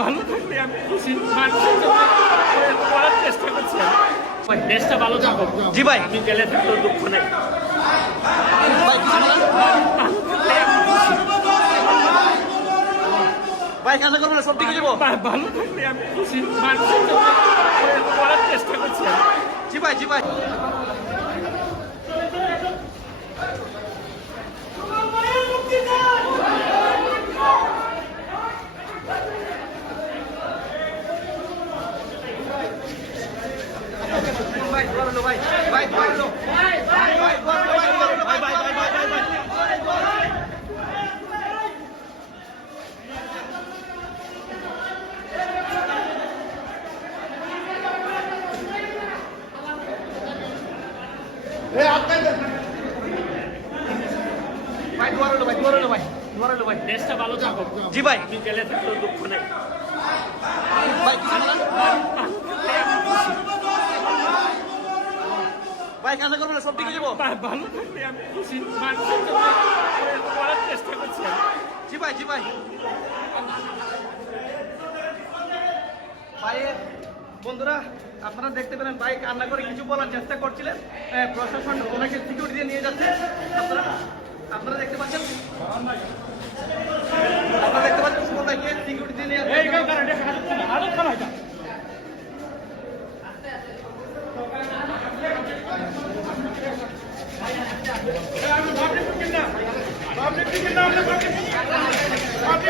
ভালো থাকলে আমি খুশি, মানুষের জন্য করার চেষ্টা করছি। দেশটা ভালো থাকুক। জি ভাই, আমি গেলে থাকলেও দুঃখ নেই। ভাই কাজা করবো না, সব ঠিক যাবো। ভালো থাকলে আমি খুশি, মানুষের জন্য করার চেষ্টা করছি। জি ভাই, জি ভাই। ভাই ভাই ভাই দেশটা ভালো থাকুক। জি ভাই, আমি গেলে থাকলেও দুঃখ নেই। ভাই কাজা করবো না, সব ঠিক যাবো। ভালো থাকলে আমি খুশি, মানুষের জন্য করার চেষ্টা করছি। জি ভাই, জি ভাই। ভাইয়ের বন্ধুরা, আপনারা দেখতে পেলেন ভাই কান্না করে কিছু বলার চেষ্টা করছিলেন। প্রশাসন ওনাকে সিকিউরিটি দিয়ে নিয়ে যাচ্ছে। আপনারা দেখতে পাচ্ছেন, সুমন ভাইকে সিকিউরিটি দিয়ে নিয়ে যাচ্ছে। আপনি